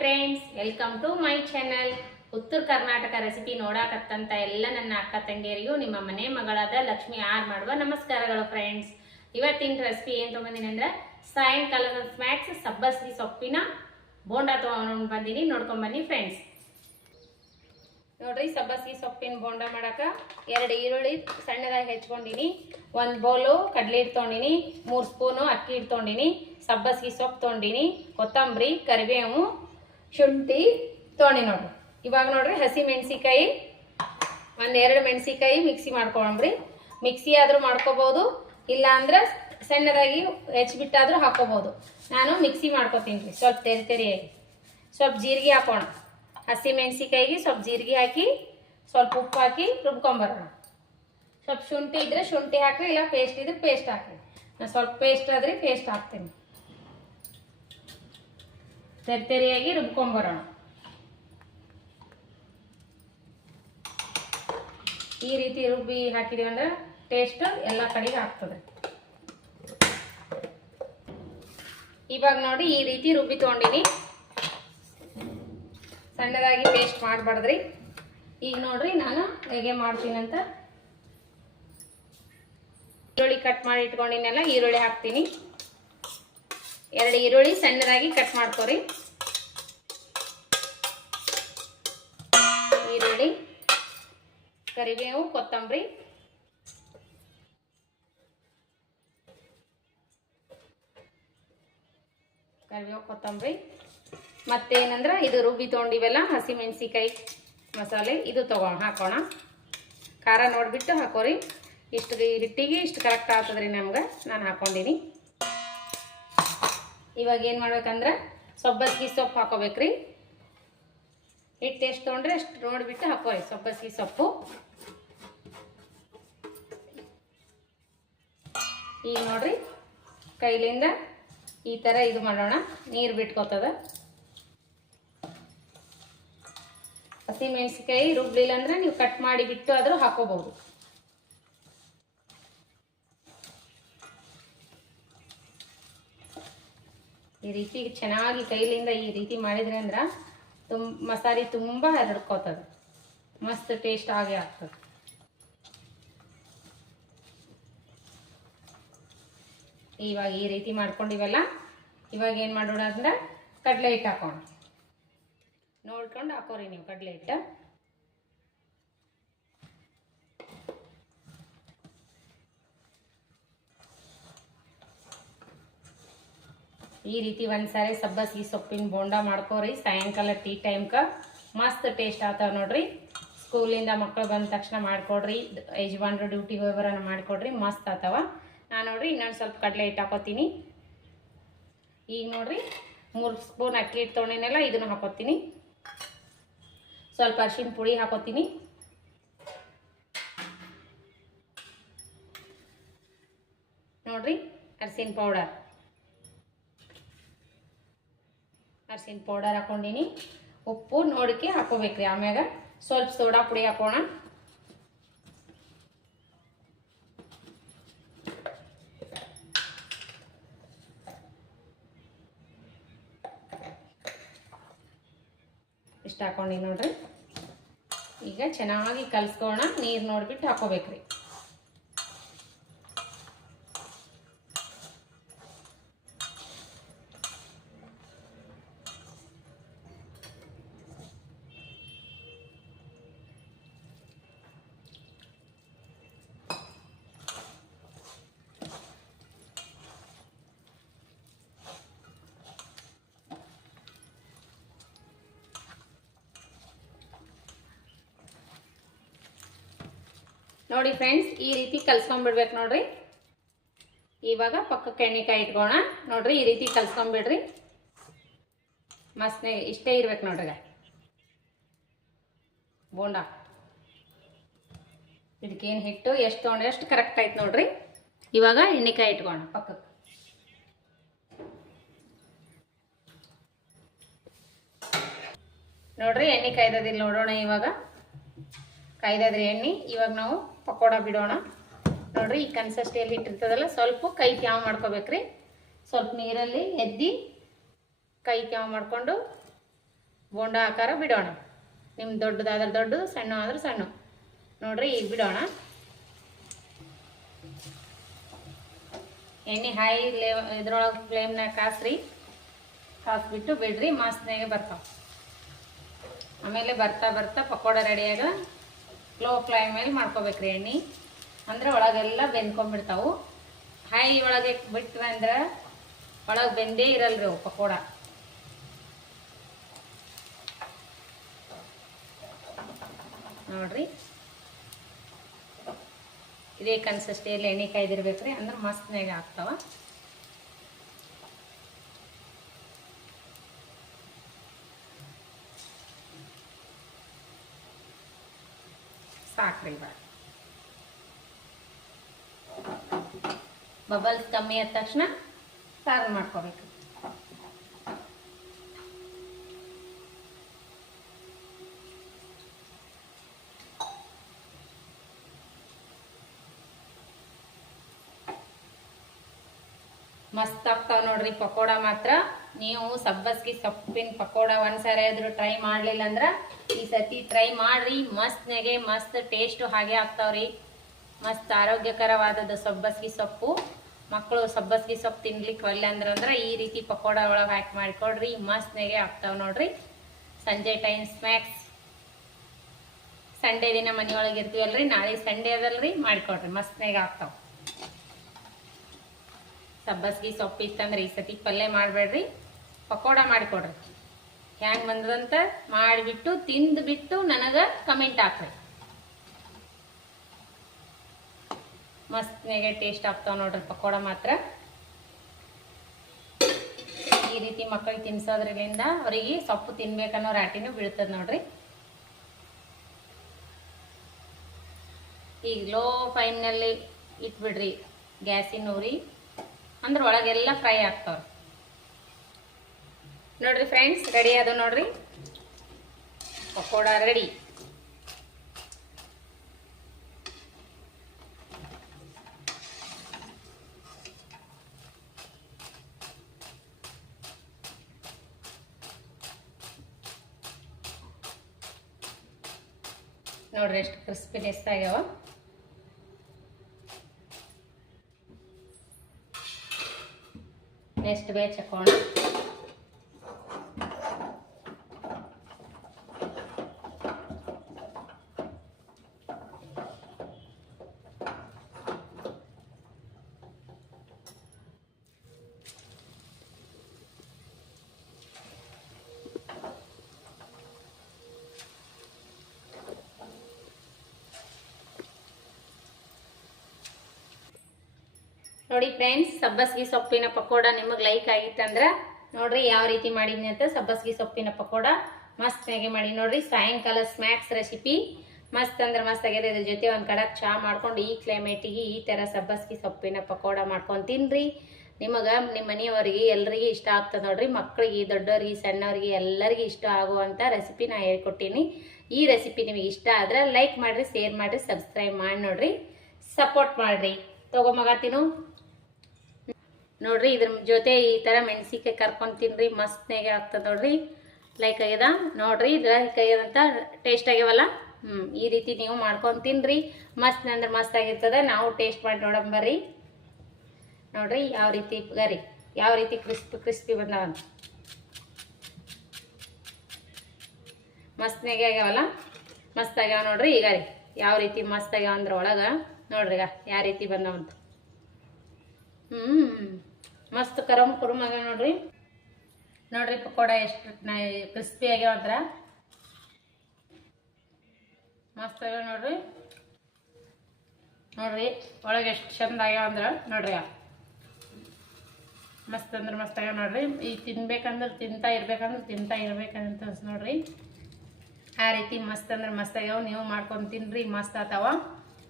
Friends, welcome to my channel. Uttara Karnataka recipe ನೋಡಾಕತ್ತಂತ ಎಲ್ಲ ನನ್ನ ಅಕ್ಕ ತಂಗಿಯರಿಗೂ ನಿಮ್ಮ ಮನೆ ಮಗಳಾದ ಲಕ್ಷ್ಮಿ ಆರ್ ಮಾಡುವ ನಮಸ್ಕಾರಗಳು ಫ್ರೆಂಡ್ಸ್. ಇವತ್ತಿನ ರೆಸಿಪಿ ಏನು ತೊಗೊಂಡಿನಿ ಅಂದ್ರೆ ಸಾಯಂಕಾಲದ ಸ್ನ್ಯಾಕ್ಸ್ ಸಬ್ಬಸಿಗೆ ಸೊಪ್ಪಿನ ಬೋಂಡಾ ತೊಗೊಂಡು ಬಂದೀನಿ. ನೋಡ್ಕೊಂಡ್ ಬನ್ನಿ ಫ್ರೆಂಡ್ಸ್. ನೋಡ್ರಿ, ಸಬ್ಬಸಿಗೆ ಸೊಪ್ಪಿನ ಬೋಂಡ ಮಾಡಾಕ 2 ಈರುಳ್ಳಿ ಸಣ್ಣದಾಗಿ ಹೆಚ್ಕೊಂಡಿನಿ, 1 ಬೌಲು ಕಡಲೆ ಹಿಟ್ಟು ತೊಗೊಂಡಿನಿ, 3 ಸ್ಪೂನು ಅಕ್ಕಿ ಹಿಟ್ಟು ತೊಗೊಂಡಿನಿ, ಸಬ್ಬಸಿಗೆ ಸೊಪ್ಪು ತೊಗೊಂಡಿನಿ, ಕೊತ್ತಂಬರಿ, ಕರಿಬೇವು, ಶುಂಠಿ ತೊಗೊಂಡಿ. ನೋಡ್ರಿ, ಇವಾಗ ನೋಡ್ರಿ ಹಸಿ ಮೆಣಸಿಕಾಯಿ 1-2 ಮೆಣಸಿಕಾಯಿ ಮಿಕ್ಸಿ ಮಾಡ್ಕೊಂಡ್ರಿ. ಮಿಕ್ಸಿ ಆದ್ರೂ ಮಾಡ್ಕೋಬಹುದು, ಇಲ್ಲ ಅಂದ್ರೆ ಸಣ್ಣದಾಗಿ ಹೆಚ್ಚಿಬಿಟ್ಟಾದ್ರೂ ಹಾಕೋಬಹುದು. ನಾನು ಮಿಕ್ಸಿ ಮಾಡ್ಕೋತೀನಿ ರೀ. ಸ್ವಲ್ಪ ತೆರಿಯಾಗಿ ಸ್ವಲ್ಪ ಜೀರಿಗೆ ಹಾಕೋಣ. ಹಸಿ ಮೆಣಸಿಕಾಯಿಗೆ ಸ್ವಲ್ಪ ಜೀರಿಗೆ ಹಾಕಿ ಸ್ವಲ್ಪ ಉಪ್ಪು ಹಾಕಿ ರುಬ್ಕೊಂಬರೋಣ. ಸ್ವಲ್ಪ ಶುಂಠಿ ಇದ್ರೆ ಶುಂಠಿ ಹಾಕ್ರಿ, ಇಲ್ಲ ಪೇಸ್ಟ್ ಇದ್ರೆ ಪೇಸ್ಟ್ ಹಾಕ್ರಿ. ನಾನು ಸ್ವಲ್ಪ ಪೇಸ್ಟ್ ಆದ್ರೆ ಪೇಸ್ಟ್ ಹಾಕ್ತೀನಿ. ತೆರಿಯಾಗಿ ರುಬ್ಕೊಂಬರೋಣ. ಈ ರೀತಿ ರುಬ್ಬಿ ಹಾಕಿದೀವಿ ಅಂದ್ರೆ ಟೇಸ್ಟ್ ಎಲ್ಲ ಕಡೆಗೆ ಆಗ್ತದೆ. ಇವಾಗ ನೋಡಿ ಈ ರೀತಿ ರುಬ್ಬಿ ತೊಗೊಂಡಿನಿ. ಸಣ್ಣದಾಗಿ ಪೇಸ್ಟ್ ಮಾಡಬಾರ್ದ್ರಿ. ಈಗ ನೋಡ್ರಿ ನಾನು ಹೇಗೆ ಮಾಡ್ತೀನಂತ. ಈರುಳ್ಳಿ ಕಟ್ ಮಾಡಿ ಇಟ್ಕೊಂಡಿನೆಲ್ಲ ಈರುಳ್ಳಿ ಹಾಕ್ತೀನಿ. 2 ಈರುಳ್ಳಿ ಸಣ್ಣದಾಗಿ ಕಟ್ ಮಾಡ್ಕೊರಿ. ಈರುಳ್ಳಿ, ಕರಿಬೇವು, ಕೊತ್ತಂಬರಿ, ಮತ್ತೇನಂದ್ರೆ ಇದು ರುಬ್ಬಿ ತೊಗೊಂಡಿವೆಲ್ಲ ಹಸಿ ಮೆಣಸಿಕಾಯಿ ಮಸಾಲೆ ಇದು ಹಾಕೋಣ. ಖಾರ ನೋಡಿಬಿಟ್ಟು ಹಾಕೋರಿ. ಇಷ್ಟು ಹಿಟ್ಟಿಗೆ ಇಷ್ಟು ಕರೆಕ್ಟ್ ಆಗ್ತದ್ರಿ ನಮ್ಗೆ. ನಾನು ಹಾಕೊಂಡಿನಿ. ಇವಾಗ ಏನು ಮಾಡ್ಬೇಕಂದ್ರೆ ಸಬ್ಬಸಿಗೆ ಸೊಪ್ಪು ಹಾಕೋಬೇಕ್ರಿ. ಹಿಟ್ಟು ಎಷ್ಟು ತೊಗೊಂಡ್ರೆ ಅಷ್ಟು ನೋಡಿಬಿಟ್ಟು ಹಾಕೋರಿ ಸಬ್ಬಸಿಗೆ ಸೊಪ್ಪು. ಈಗ ನೋಡ್ರಿ ಕೈಲಿಂದ ಈ ಥರ ಇದು ಮಾಡೋಣ. ನೀರು ಬಿಟ್ಕೋತದ. ಹಸಿ ಮೆಣಸಿಕಾಯಿ ರುಬ್ಲಿಲ್ಲ ಅಂದ್ರೆ ನೀವು ಕಟ್ ಮಾಡಿ ಬಿಟ್ಟು ಆದರೂ ಹಾಕೋಬಹುದು. ಈ ರೀತಿ ಚೆನ್ನಾಗಿ ಕೈಲಿಂದ ಈ ರೀತಿ ಮಾಡಿದ್ರೆ ಅಂದ್ರೆ ಮಸಾಲೆ ತುಂಬ ಹರಡ್ಕೋತದೆ. ಮಸ್ತ್ ಟೇಸ್ಟ್ ಆಗೇ ಆಗ್ತದೆ. ಇವಾಗ ಈ ರೀತಿ ಮಾಡ್ಕೊಂಡಿವಲ್ಲ, ಇವಾಗ ಏನು ಮಾಡೋಣ ಅಂದ್ರೆ ಕಡಲೆ ಹಿಟ್ಟು ಹಾಕೋಣ. ನೋಡ್ಕೊಂಡು ಹಾಕೋರಿ ನೀವು ಕಡಲೆ ಹಿಟ್ಟು. ಈ ರೀತಿ ಒಂದ್ಸಾರಿ ಸಬ್ಬಸಿಗೆ ಸೊಪ್ಪಿನ ಬೋಂಡ ಮಾಡ್ಕೋರಿ. ಸಾಯಂಕಾಲ ಟೀ ಟೈಮ್ಕ ಮಸ್ತ್ ಟೇಸ್ಟ್ ಆಗ್ತಾವ ನೋಡ್ರಿ. ಸ್ಕೂಲಿಂದ ಮಕ್ಕಳು ಬಂದ ತಕ್ಷಣ ಮಾಡಿಕೊಡ್ರಿ. ಯಜಮಾನ್ರು ಡ್ಯೂಟಿಗೆ ಹೋಗೋರನ್ನ ಮಾಡಿಕೊಡ್ರಿ, ಮಸ್ತ್ ಆಗ್ತಾವ. ನಾನು ನೋಡ್ರಿ ಇನ್ನೊಂದು ಸ್ವಲ್ಪ ಕಡಲೆ ಹಿಟ್ಟು ಹಾಕೋತೀನಿ. ಈಗ ನೋಡ್ರಿ 3 ಸ್ಪೂನ್ ಅಕ್ಕಿ ಹಿಟ್ಟು ತೊಗೊಂಡಿನೆಲ್ಲ ಇದನ್ನು ಹಾಕೋತೀನಿ. ಸ್ವಲ್ಪ ಅರಿಶಿನ ಪುಡಿ ಹಾಕೋತೀನಿ. ನೋಡ್ರಿ ಅರಿಶಿನ ಪೌಡರ್ ಹಾಕೊಂಡಿನಿ. ಉಪ್ಪು ನೋಡಿಕೆ ಹಾಕೋಬೇಕ್ರಿ. ಆಮ್ಯಾಗ ಸ್ವಲ್ಪ ಸೋಡಾ ಪುಡಿ ಹಾಕೋಣ. ಇಷ್ಟ ಹಾಕೊಂಡಿ ನೋಡ್ರಿ. ಈಗ ಚೆನ್ನಾಗಿ ಕಲ್ಸ್ಕೋಣ. ನೀರು ನೋಡ್ಬಿಟ್ಟು ಹಾಕೋಬೇಕ್ರಿ. ನೋಡಿ ಫ್ರೆಂಡ್ಸ್, ಈ ರೀತಿ ಕಲ್ಸ್ಕೊಂಡ್ಬಿಡ್ಬೇಕು ನೋಡ್ರಿ. ಇವಾಗ ಪಕ್ಕಕ್ಕೆ ಎಣ್ಣೆಕಾಯಿ ಇಟ್ಕೋಣ. ನೋಡ್ರಿ ಈ ರೀತಿ ಕಲ್ಸ್ಕೊಂಡ್ಬಿಡ್ರಿ. ಮಸ್ತ್ ಇಷ್ಟೇ ಇರ್ಬೇಕು ನೋಡ್ರಿ ಬೋಂಡ. ಇದಕ್ಕೇನು ಹಿಟ್ಟು ಎಷ್ಟು ತೊಗೊಂಡ್ರೆ ಅಷ್ಟು ಕರೆಕ್ಟ್ ಆಯ್ತು ನೋಡ್ರಿ. ಇವಾಗ ಎಣ್ಣೆಕಾಯಿ ಇಟ್ಕೋಣ ಪಕ್ಕಕ್ಕೆ. ನೋಡ್ರಿ ಎಣ್ಣೆ ಕಾಯ್ದದಿಲ್ಲ ನೋಡೋಣ. ಇವಾಗ ಕಾಯ್ದಾದ್ರಿ ಎಣ್ಣೆ. ಇವಾಗ ನಾವು ಪಕೋಡ ಬಿಡೋಣ. ನೋಡ್ರಿ ಈ ಕನ್ಸಿಸ್ಟೆನ್ಸಿಯಲ್ಲಿ ಇಟ್ಟಿರ್ತದಲ್ಲ, ಸ್ವಲ್ಪ ಕೈ ಕ್ಯಾವ್ ಮಾಡ್ಕೋಬೇಕ್ರಿ. ಸ್ವಲ್ಪ ನೀರಲ್ಲಿ ಎದ್ದಿ ಕೈ ಕ್ಯಾವ್ ಮಾಡ್ಕೊಂಡು ಬೋಂಡ ಆಕಾರ ಬಿಡೋಣ. ನಿಮ್ಮ ದೊಡ್ಡದಾದ್ರೆ ದೊಡ್ಡದು, ಸಣ್ಣ ಆದ್ರೆ ಸಣ್ಣ. ನೋಡ್ರಿ ಈಗ ಬಿಡೋಣ. ಎಣ್ಣೆ ಹೈ ಇದ್ರೊಳಗೆ ಫ್ಲೇಮ್ನಾಗ ಕಾಸ್ಬಿಟ್ಟು ಬಿಡ್ರಿ, ಮಸ್ತ್ನಾಗೆ ಬರ್ತಾವೆ. ಆಮೇಲೆ ಬರ್ತಾ ಬರ್ತಾ ಪಕೋಡ ರೆಡಿಯಾಗ ಲೋ ಫ್ಲೇಮ್ ಮೇಲೆ ಮಾಡ್ಕೋಬೇಕ್ರಿ ಎಣ್ಣೆ, ಅಂದ್ರೆ ಒಳಗೆಲ್ಲ ಬೆಂದ್ಕೊಂಡ್ಬಿಡ್ತಾವು. ಹೈ ಒಳಗೆ ಬಿಟ್ವಿ ಅಂದ್ರೆ ಒಳಗೆ ಬೆಂದೇ ಇರಲ್ರಿ ಅವು ಪಕೋಡ. ನೋಡ್ರಿ ಇದೇ ಕನ್ಸಿಸ್ಟೆನ್ಸಿಯಲ್ಲಿ ಎಣ್ಣೆ ಕಾಯ್ದಿರ್ಬೇಕ್ರಿ, ಅಂದ್ರೆ ಮಸ್ತ್ನಾಗೆ ಆಗ್ತಾವ. ಸಾಕ್ರಿ ಇವಾಗ ಬಬಲ್ಸ್ ಕಮ್ಮಿ ಆದ ತಕ್ಷಣ ಸರ್ವ್ ಮಾಡ್ಕೋಬೇಕು. ಮಸ್ತ್ ಆಗ್ತಾವ ನೋಡ್ರಿ ಪಕೋಡ ಮಾತ್ರ. ನೀವು ಸಬ್ಬಸ್ಗಿ ಸೊಪ್ಪಿನ ಪಕೋಡ ಒಂದ್ಸರಿ ಆದ್ರೂ ಟ್ರೈ ಮಾಡ್ಲಿಲ್ಲ ಅಂದ್ರ ಈ ಸತಿ ಟ್ರೈ ಮಾಡ್ರಿ. ಮಸ್ತ್ನಾಗೆ ಮಸ್ತ್ ಟೇಸ್ಟ್ ಹಾಗೆ ಆಗ್ತಾವ್ರಿ. ಮಸ್ತ್ ಆರೋಗ್ಯಕರವಾದದ್ದು ಸಬ್ಬಸ್ಗಿ ಸೊಪ್ಪು. ಮಕ್ಕಳು ಸಬ್ಬಸ್ಗಿ ಸೊಪ್ಪು ತಿನ್ಲಿಕ್ಕೆ ಒಳ್ಳೆ ಅಂದ್ರೆ ಈ ರೀತಿ ಪಕೋಡ ಒಳಗೆ ಹಾಕಿ ಮಾಡಿಕೊಡ್ರಿ, ಮಸ್ತ್ನಾಗೆ ಆಗ್ತಾವ ನೋಡ್ರಿ. ಸಂಜೆ ಟೈಮ್ ಸ್ನ್ಯಾಕ್ಸ್. ಸಂಡೇ ದಿನ ಮನೆಯೊಳಗೆ ಇರ್ತೀವಲ್ರಿ, ನಾಳೆ ಸಂಡೇ ಅದಲ್ರಿ, ಮಾಡಿಕೊಡ್ರಿ, ಮಸ್ತ್ನಾಗೆ ಆಗ್ತಾವ. ಸಬ್ಬಸ್ಗಿ ಸೊಪ್ಪು ಇತ್ತಂದ್ರೆ ಈ ಸತಿ ಪಲ್ಯ ಮಾಡಬೇಡ್ರಿ, ಪಕೋಡ ಮಾಡಿಕೊಡ್ರಿ. ಹ್ಯಾಂಗೆ ಬಂದದಂತ ಮಾಡಿಬಿಟ್ಟು ತಿಂದುಬಿಟ್ಟು ನನಗೆ ಕಮೆಂಟ್ ಹಾಕ್ರಿ. ಮಸ್ತ್ನಾಗೆ ಟೇಸ್ಟ್ ಆಗ್ತಾವ ನೋಡ್ರಿ ಪಕೋಡ ಮಾತ್ರ. ಈ ರೀತಿ ಮಕ್ಕಳಿಗೆ ತಿನ್ಸೋದ್ರಿಂದ ಅವರಿಗೆ ಸೊಪ್ಪು ತಿನ್ಬೇಕನ್ನೋ ರಾಟಿನೂ ಬೀಳ್ತದೆ ನೋಡ್ರಿ. ಈಗ ಲೋ ಫ್ಲೇಮ್ನಲ್ಲಿ ಇಟ್ಬಿಡ್ರಿ ಗ್ಯಾಸಿನ ಉರಿ, ಅಂದ್ರೆ ಒಳಗೆಲ್ಲ ಫ್ರೈ ಆಗ್ತಾವ್ರಿ. ನೋಡ್ರಿ ಫ್ರೆಂಡ್ಸ್, ರೆಡಿ ಅದು ನೋಡ್ರಿ ಪಕೋಡ ರೆಡಿ. ನೋಡ್ರಿ ಎಷ್ಟು ಕ್ರಿಸ್ಪಿನೆಸ್ ಆಗ್ಯಾವ. ನೆಕ್ಸ್ಟ್ ಬ್ಯಾಚ್ ಹಾಕೋಣ. ನೋಡಿ ಫ್ರೆಂಡ್ಸ್, ಸಬ್ಬಸ್ಗಿ ಸೊಪ್ಪಿನ ಪಕೋಡ ನಿಮಗೆ ಲೈಕ್ ಆಗಿತ್ತಂದ್ರೆ ನೋಡ್ರಿ ಯಾವ ರೀತಿ ಮಾಡಿದ್ನಿ ಅಂತ. ಸಬ್ಬಸ್ಗಿ ಸೊಪ್ಪಿನ ಪಕೋಡ ಮಸ್ತ್ನಾಗೆ ಮಾಡಿ ನೋಡ್ರಿ. ಸಾಯಂಕಾಲ ಸ್ನ್ಯಾಕ್ಸ್ ರೆಸಿಪಿ ಮಸ್ತ್ ಅಂದ್ರೆ ಮಸ್ತ್ ಆಗಿದೆ. ಇದ್ರ ಜೊತೆ ಒಂದು ಕಡಕ್ ಚಹಾ ಮಾಡ್ಕೊಂಡು ಈ ಕ್ಲೈಮೇಟಿಗೆ ಈ ಥರ ಸಬ್ಬಸ್ಗಿ ಸೊಪ್ಪಿನ ಪಕೋಡ ಮಾಡ್ಕೊಂಡು ತಿನ್ರಿ. ನಿಮಗೆ ನಿಮ್ಮ ಮನೆಯವರಿಗೆ ಎಲ್ಲರಿಗೆ ಇಷ್ಟ ಆಗ್ತದೆ ನೋಡ್ರಿ. ಮಕ್ಕಳಿಗೆ, ದೊಡ್ಡವ್ರಿಗೆ, ಸಣ್ಣವ್ರಿಗೆ ಎಲ್ಲರಿಗೂ ಇಷ್ಟ ಆಗುವಂಥ ರೆಸಿಪಿ ನಾ ಹೇಳ್ಕೊಟ್ಟಿನಿ. ಈ ರೆಸಿಪಿ ನಿಮಗೆ ಇಷ್ಟ ಆದ್ರೆ ಲೈಕ್ ಮಾಡಿರಿ, ಶೇರ್ ಮಾಡಿರಿ, ಸಬ್ಸ್ಕ್ರೈಬ್ ಮಾಡಿ ನೋಡ್ರಿ, ಸಪೋರ್ಟ್ ಮಾಡಿರಿ. ತಗೊಮಗ ತಿನ್ನು ನೋಡ್ರಿ. ಇದ್ರ ಜೊತೆ ಈ ಥರ ಮೆಣಸಿಕಾಯಿ ಕರ್ಕೊಂಡು ತಿನ್ರಿ, ಮಸ್ತ್ನಾಗೆ ಆಗ್ತದೆ ನೋಡ್ರಿ. ಲೈಕ್ ಆಗ್ಯದ ನೋಡ್ರಿ, ಲೈಕ್ ಆಗ್ಯದಂತ ಟೇಸ್ಟ್ ಆಗ್ಯಾವಲ್ಲ. ಈ ರೀತಿ ನೀವು ಮಾಡ್ಕೊಂಡು ತಿನ್ರಿ, ಮಸ್ತ್ ಅಂದ್ರೆ ಮಸ್ತ್ ಆಗಿರ್ತದೆ. ನಾವು ಟೇಸ್ಟ್ ಮಾಡಿ ನೋಡಂಬರ್ರಿ. ನೋಡ್ರಿ ಯಾವ ರೀತಿ ಗರಿ ಯಾವ ರೀತಿ ಕ್ರಿಸ್ಪಿ ಬಂದವಂತ ಮಸ್ತ್ನಾಗೆ ಆಗ್ಯಾವಲ್ಲ, ಮಸ್ತ್ ಆಗ್ಯಾವ ನೋಡ್ರಿ. ಈಗ ರೀ ಯಾವ ರೀತಿ ಮಸ್ತ್ ಆಗ್ಯಾವ ಅಂದ್ರೆ ಒಳಗೆ ನೋಡ್ರಿ ಈಗ ಯಾವ ರೀತಿ ಬಂದವಂತ. ಮಸ್ತ್ ಕರಮ್ ಕುರುಮ್ ಆಗ್ಯಾವ ನೋಡ್ರಿ. ನೋಡ್ರಿ ಪಕೋಡ ಎಷ್ಟು ಕ್ರಿಸ್ಪಿ ಆಗ್ಯಾವ ಅಂದ್ರ ಮಸ್ತ್ ಆಗ್ಯಾವ ನೋಡ್ರಿ. ನೋಡ್ರಿ ಒಳಗೆ ಎಷ್ಟು ಚಂದ ಆಗ್ಯಾವ ಅಂದ್ರೆ ನೋಡ್ರಿ ಮಸ್ತ್ ಅಂದ್ರೆ ಮಸ್ತ್ ಆಗ್ಯಾವ ನೋಡ್ರಿ. ಈ ತಿನ್ಬೇಕಂದ್ರೆ ತಿಂತಾ ಇರ್ಬೇಕಂತ ನೋಡ್ರಿ. ಆ ರೀತಿ ಮಸ್ತ್ ಅಂದ್ರೆ ಮಸ್ತ್ ಆಗ್ಯಾವ. ನೀವು ಮಾಡ್ಕೊಂಡು ತಿನ್ರಿ, ಮಸ್ತ್ ಆತಾವ.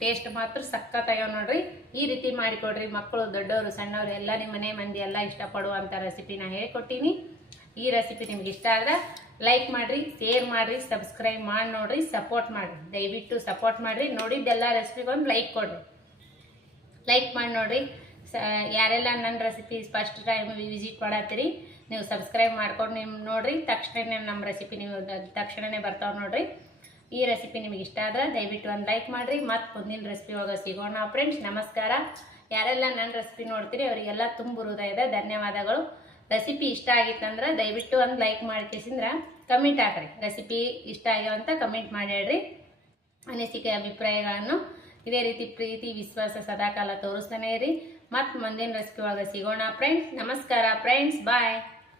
ಟೇಸ್ಟ್ ಮಾತ್ರ ಸಖತ್ ಆಗ್ಯಾವ ನೋಡ್ರಿ. ಈ ರೀತಿ ಮಾಡಿಕೊಡ್ರಿ. ಮಕ್ಕಳು, ದೊಡ್ಡವರು, ಸಣ್ಣವರು ಎಲ್ಲ ನಿಮ್ಮ ಮನೆ ಮಂದಿ ಎಲ್ಲ ಇಷ್ಟಪಡುವಂಥ ರೆಸಿಪಿ ನಾನು ಹೇಳ್ಕೊಟ್ಟಿನಿ. ಈ ರೆಸಿಪಿ ನಿಮ್ಗೆ ಇಷ್ಟ ಆದ್ರೆ ಲೈಕ್ ಮಾಡಿರಿ, ಶೇರ್ ಮಾಡಿರಿ, ಸಬ್ಸ್ಕ್ರೈಬ್ ಮಾಡಿ ನೋಡ್ರಿ, ಸಪೋರ್ಟ್ ಮಾಡಿರಿ. ದಯವಿಟ್ಟು ಸಪೋರ್ಟ್ ಮಾಡಿರಿ. ನೋಡಿದ್ದೆಲ್ಲ ರೆಸಿಪಿಗೊಂದು ಲೈಕ್ ಕೊಡ್ರಿ. ಲೈಕ್ ಮಾಡಿ ನೋಡ್ರಿ, ಯಾರೆಲ್ಲ ನನ್ನ ರೆಸಿಪಿ ಫಸ್ಟ್ ಟೈಮ್ ವಿಸಿಟ್ ಮಾಡತ್ತೀರಿ ನೀವು ಸಬ್ಸ್ಕ್ರೈಬ್ ಮಾಡ್ಕೊಂಡು ನೀವು ನೋಡಿರಿ, ತಕ್ಷಣವೇ ನಮ್ಮ ರೆಸಿಪಿ ನೀವು ತಕ್ಷಣವೇ ಬರ್ತಾವೆ ನೋಡಿರಿ. ಈ ರೆಸಿಪಿ ನಿಮಗೆ ಇಷ್ಟ ಆದ್ರೆ ದಯವಿಟ್ಟು ಒಂದು ಲೈಕ್ ಮಾಡಿರಿ. ಮತ್ತು ಮುಂದಿನ ರೆಸಿಪಿ ಒಳಗೆ ಸಿಗೋಣ ಫ್ರೆಂಡ್ಸ್. ನಮಸ್ಕಾರ. ಯಾರೆಲ್ಲ ನನ್ನ ರೆಸಿಪಿ ನೋಡ್ತೀರಿ ಅವರಿಗೆಲ್ಲ ತುಂಬ ಹೃದಯದ ಧನ್ಯವಾದಗಳು. ರೆಸಿಪಿ ಇಷ್ಟ ಆಗಿತ್ತಂದ್ರೆ ದಯವಿಟ್ಟು ಒಂದು ಲೈಕ್ ಮಾಡ್ಕೇಸಿಂದ್ರೆ ಕಮೆಂಟ್ ಹಾಕ್ರಿ. ರೆಸಿಪಿ ಇಷ್ಟ ಆಗ್ಯಾವ ಅಂತ ಕಮೆಂಟ್ ಮಾಡಿ ಹೇಳ್ರಿ. ಅನಿಸಿಕೆ ಅಭಿಪ್ರಾಯಗಳನ್ನು ಇದೇ ರೀತಿ ಪ್ರೀತಿ ವಿಶ್ವಾಸ ಸದಾಕಾಲ ತೋರಿಸ್ತಾನೆ ಇರಿ. ಮತ್ತು ಮುಂದಿನ ರೆಸಿಪಿ ಒಳಗೆ ಸಿಗೋಣ ಫ್ರೆಂಡ್ಸ್. ನಮಸ್ಕಾರ ಫ್ರೆಂಡ್ಸ್, ಬಾಯ್.